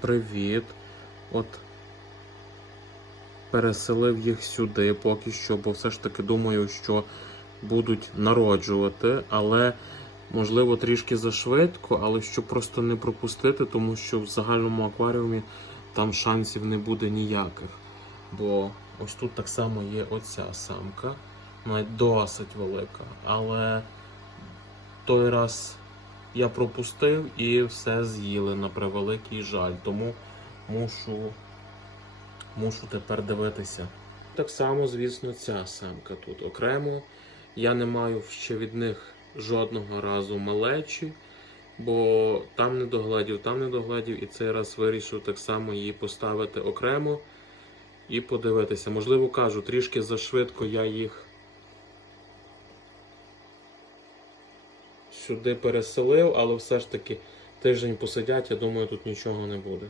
Привіт. От переселив їх сюди поки що, бо все ж таки думаю, що будуть народжувати, але можливо трішки зашвидко, але щоб просто не пропустити, тому що в загальному акваріумі там шансів не буде ніяких. Бо ось тут так само є оця самка, вона досить велика, але той раз я пропустив і все з'їли на превеликий жаль. Тому мушу, мушу тепер дивитися. Так само, звісно, ця самка тут окремо. Я не маю ще від них жодного разу малечі, бо там не догледів, там не догледів, і цей раз вирішив так само її поставити окремо і подивитися. Можливо, кажу, трішки зашвидко я їх сюди переселив, але все ж таки тиждень посидять, я думаю, тут нічого не буде.